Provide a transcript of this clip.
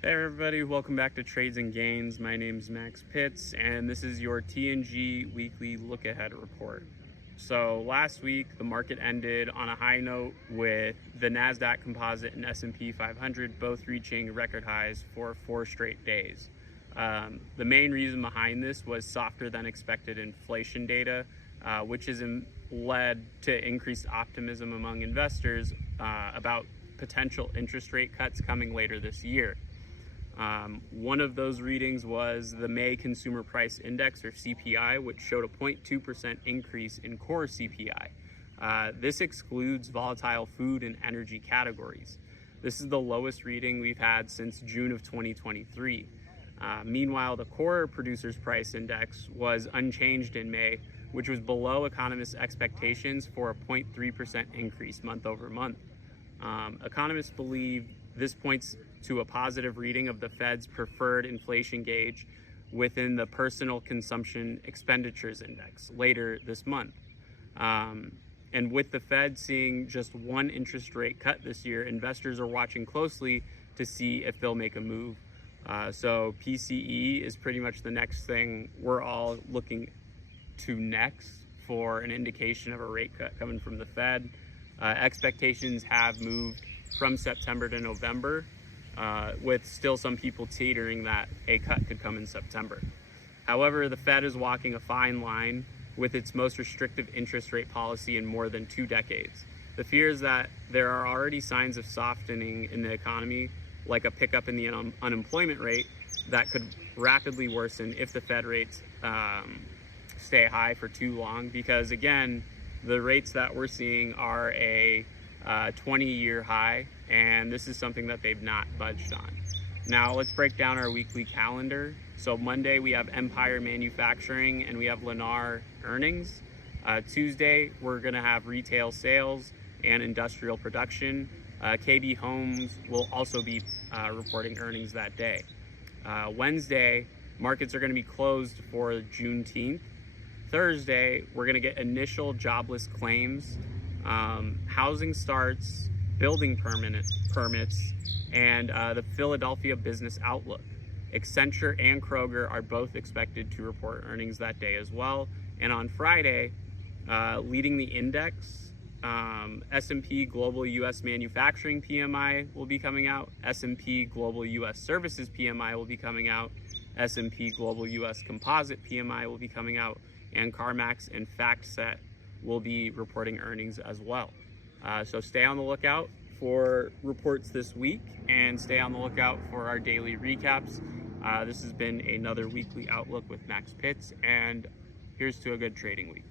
Hey everybody, welcome back to Trades and Gains. My name is Max Pitts and this is your T&G weekly look ahead report. So last week the market ended on a high note with the NASDAQ Composite and S&P 500 both reaching record highs for 4 straight days. The main reason behind this was softer than expected inflation data, which has led to increased optimism among investors about potential interest rate cuts coming later this year. One of those readings was the May Consumer Price Index, or CPI, which showed a 0.2% increase in core CPI. This excludes volatile food and energy categories. This is the lowest reading we've had since June of 2023. Meanwhile, the core Producers Price Index was unchanged in May, which was below economists' expectations for a 0.3% increase month over month. Economists believe this points to a positive reading of the Fed's preferred inflation gauge within the Personal Consumption Expenditures Index later this month. And with the Fed seeing just one interest rate cut this year, investors are watching closely to see if they'll make a move. So PCE is pretty much the next thing we're all looking to next for an indication of a rate cut coming from the Fed. Expectations have moved from September to November, with still some people teetering that a cut could come in September. However, the Fed is walking a fine line with its most restrictive interest rate policy in more than 2 decades. The fear is that there are already signs of softening in the economy, like a pickup in the unemployment rate that could rapidly worsen if the Fed rates stay high for too long, because again, the rates that we're seeing are a 20-year high, and this is something that they've not budged on. Now let's break down our weekly calendar. So Monday we have Empire Manufacturing and we have Lennar earnings. Tuesday we're going to have retail sales and industrial production. KB Homes will also be reporting earnings that day. Wednesday, markets are going to be closed for Juneteenth. Thursday, we're going to get initial jobless claims, housing starts, building permits, and the Philadelphia Business Outlook. Accenture and Kroger are both expected to report earnings that day as well. And on Friday, leading the index, S&P Global U.S. Manufacturing PMI will be coming out. S&P Global U.S. Services PMI will be coming out. S&P Global U.S. Composite PMI will be coming out. And CarMax and FactSet will be reporting earnings as well. So stay on the lookout for reports this week and stay on the lookout for our daily recaps. This has been another weekly outlook with Max Pitts, and here's to a good trading week.